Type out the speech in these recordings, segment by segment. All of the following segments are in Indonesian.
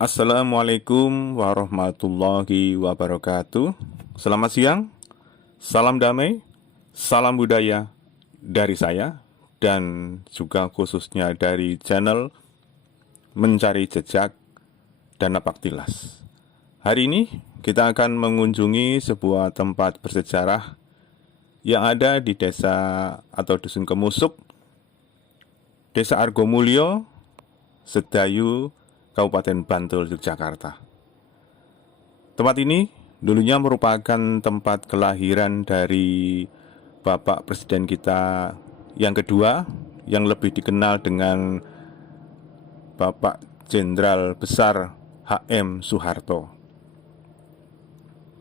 Assalamualaikum warahmatullahi wabarakatuh. Selamat siang, salam damai, salam budaya dari saya dan juga khususnya dari channel Mencari Jejak dan Napak Tilas. Hari ini kita akan mengunjungi sebuah tempat bersejarah yang ada di desa atau dusun Kemusuk, Desa Argomulyo, Sedayu, Kabupaten Bantul, Yogyakarta. Tempat ini dulunya merupakan tempat kelahiran dari Bapak Presiden kita yang kedua, yang lebih dikenal dengan Bapak Jenderal Besar H.M. Soeharto.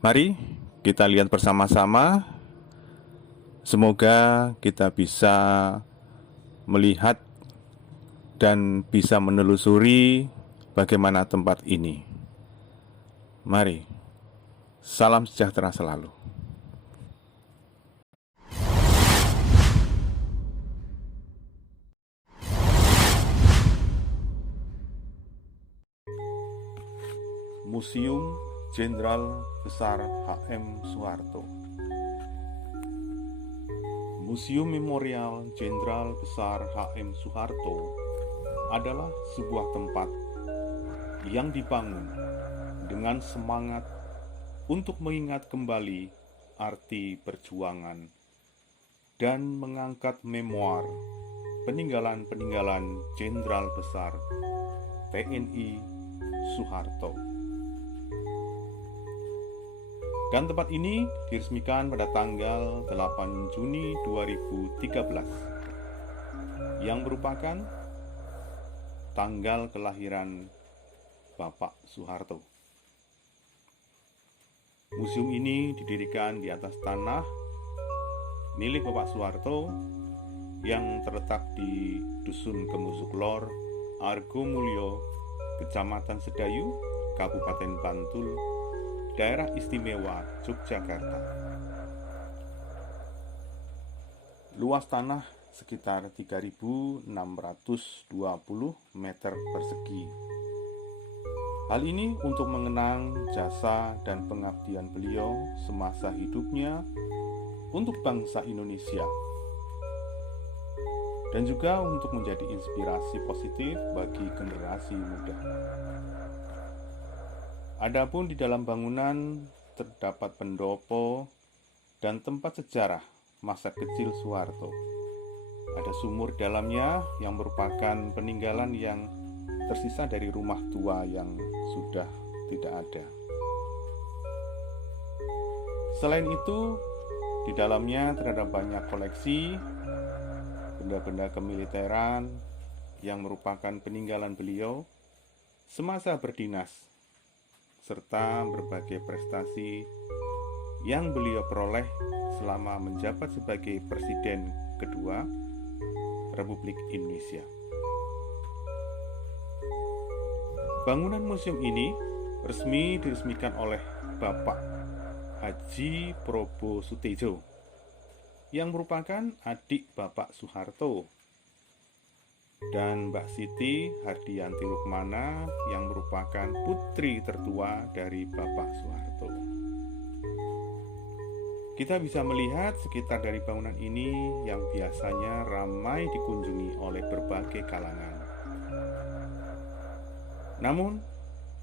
Mari kita lihat bersama-sama. Semoga kita bisa melihat dan bisa menelusuri bagaimana tempat ini. Mari, salam sejahtera selalu. Museum Jenderal Besar H.M. Soeharto. Museum Memorial Jenderal Besar H.M. Soeharto adalah sebuah tempat yang dibangun dengan semangat untuk mengingat kembali arti perjuangan dan mengangkat memoar peninggalan-peninggalan Jenderal Besar TNI Soeharto. Dan tempat ini diresmikan pada tanggal 8 Juni 2013 yang merupakan tanggal kelahiran Bapak Soeharto. Museum ini didirikan di atas tanah milik Bapak Soeharto yang terletak di Dusun Kemusuk Lor, Argomulyo, Kecamatan Sedayu, Kabupaten Bantul, Daerah Istimewa Yogyakarta. Luas tanah sekitar 3.620 meter persegi. Hal ini untuk mengenang jasa dan pengabdian beliau semasa hidupnya untuk bangsa Indonesia, dan juga untuk menjadi inspirasi positif bagi generasi muda. Adapun di dalam bangunan terdapat pendopo dan tempat sejarah masa kecil Soeharto. Ada sumur dalamnya yang merupakan peninggalan yang tersisa dari rumah tua yang sudah tidak ada. Selain itu, di dalamnya terdapat banyak koleksi benda-benda kemiliteran yang merupakan peninggalan beliau semasa berdinas, serta berbagai prestasi yang beliau peroleh selama menjabat sebagai Presiden kedua Republik Indonesia. Bangunan museum ini resmi diresmikan oleh Bapak Haji Probo Sutejo yang merupakan adik Bapak Soeharto, dan Mbak Siti Hardianti Rukmana yang merupakan putri tertua dari Bapak Soeharto. Kita bisa melihat sekitar dari bangunan ini yang biasanya ramai dikunjungi oleh berbagai kalangan. Namun,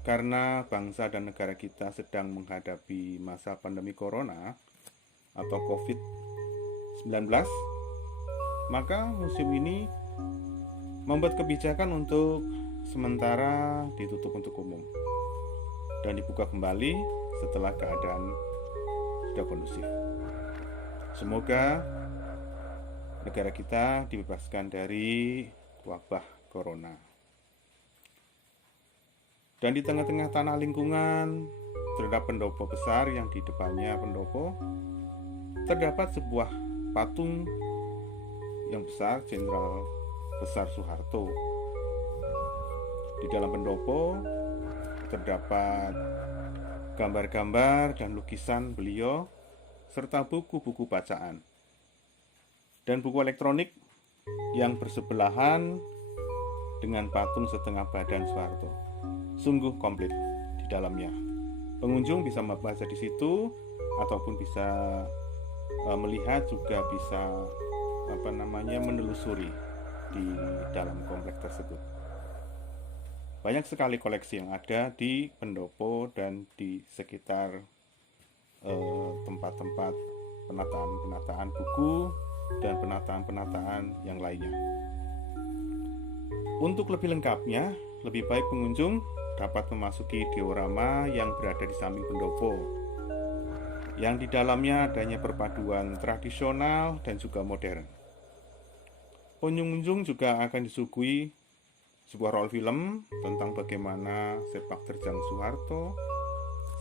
karena bangsa dan negara kita sedang menghadapi masa pandemi corona atau COVID-19, maka museum ini membuat kebijakan untuk sementara ditutup untuk umum dan dibuka kembali setelah keadaan sudah kondusif. Semoga negara kita dibebaskan dari wabah corona. Dan di tengah-tengah tanah lingkungan terdapat pendopo besar yang di depannya pendopo terdapat sebuah patung yang besar Jenderal Besar Soeharto. Di dalam pendopo terdapat gambar-gambar dan lukisan beliau serta buku-buku bacaan dan buku elektronik yang bersebelahan dengan patung setengah badan Soeharto. sungguh komplit di dalamnya. Pengunjung bisa membaca di situ ataupun bisa melihat, juga bisa menelusuri di dalam kompleks tersebut. Banyak sekali koleksi yang ada di pendopo dan di sekitar tempat-tempat penataan buku dan penataan yang lainnya. Untuk lebih lengkapnya, lebih baik pengunjung dapat memasuki diorama yang berada di samping pendopo, yang di dalamnya adanya perpaduan tradisional dan juga modern. Pengunjung juga akan disuguhi sebuah roll film tentang bagaimana sepak terjang Soeharto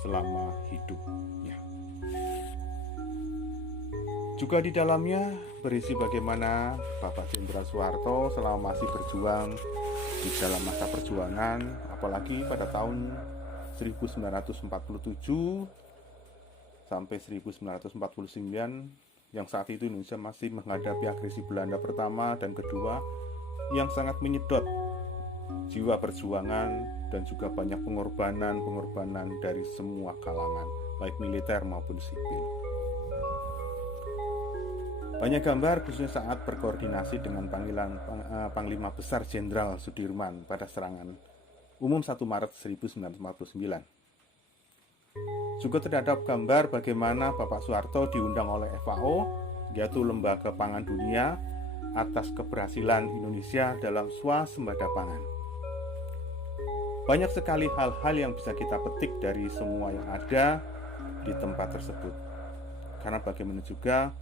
selama hidupnya. Juga di dalamnya berisi bagaimana Bapak Jenderal Soeharto selama masih berjuang di dalam masa perjuangan, apalagi pada tahun 1947 sampai 1949, yang saat itu Indonesia masih menghadapi agresi Belanda pertama dan kedua yang sangat menyedot jiwa perjuangan dan juga banyak pengorbanan dari semua kalangan, baik militer maupun sipil. Banyak gambar khususnya saat berkoordinasi dengan Panglima Besar Jenderal Sudirman pada serangan umum 1 Maret 1949. Juga terdapat gambar bagaimana Bapak Soeharto diundang oleh FAO, yaitu Lembaga Pangan Dunia, atas keberhasilan Indonesia dalam swasembada pangan. Banyak sekali hal-hal yang bisa kita petik dari semua yang ada di tempat tersebut. Karena bagaimana juga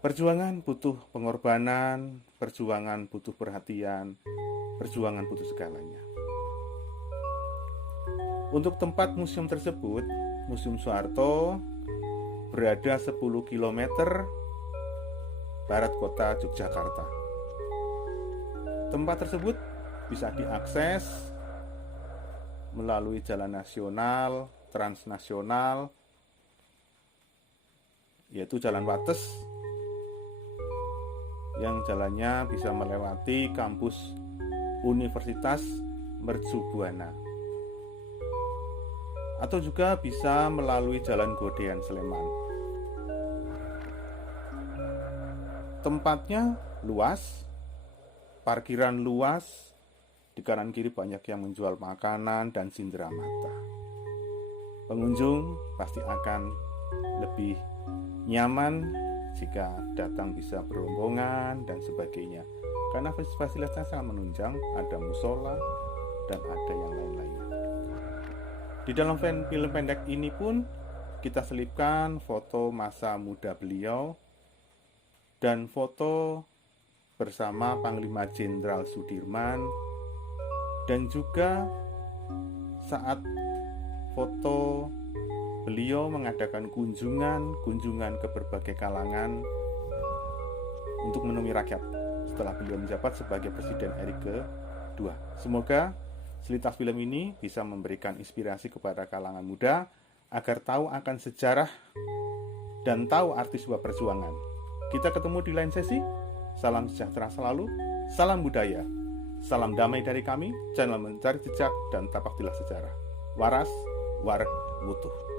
perjuangan butuh pengorbanan, perjuangan butuh perhatian, perjuangan butuh segalanya. Untuk tempat museum tersebut, Museum Soeharto berada 10 km barat kota Yogyakarta. Tempat tersebut bisa diakses melalui jalan nasional, transnasional, yaitu Jalan Wates, yang jalannya bisa melewati kampus Universitas Mercu Buana, atau juga bisa melalui Jalan Godean Sleman. Tempatnya luas, parkiran luas, di kanan kiri banyak yang menjual makanan dan cindera mata. Pengunjung pasti akan lebih nyaman jika datang bisa berombongan dan sebagainya, karena fasilitasnya sangat menunjang, ada musola dan ada yang lain-lainnya. Di dalam film pendek ini pun kita selipkan foto masa muda beliau dan foto bersama Panglima Jenderal Sudirman, dan juga saat foto beliau mengadakan kunjungan ke berbagai kalangan untuk menemui rakyat setelah beliau menjabat sebagai Presiden RI ke-2. Semoga selintas film ini bisa memberikan inspirasi kepada kalangan muda agar tahu akan sejarah dan tahu arti sebuah perjuangan. Kita ketemu di lain sesi. Salam sejahtera selalu, salam budaya, salam damai dari kami, channel Mencari Jejak dan Tapaktilah Sejarah. Waras, Wareg, Wutuh.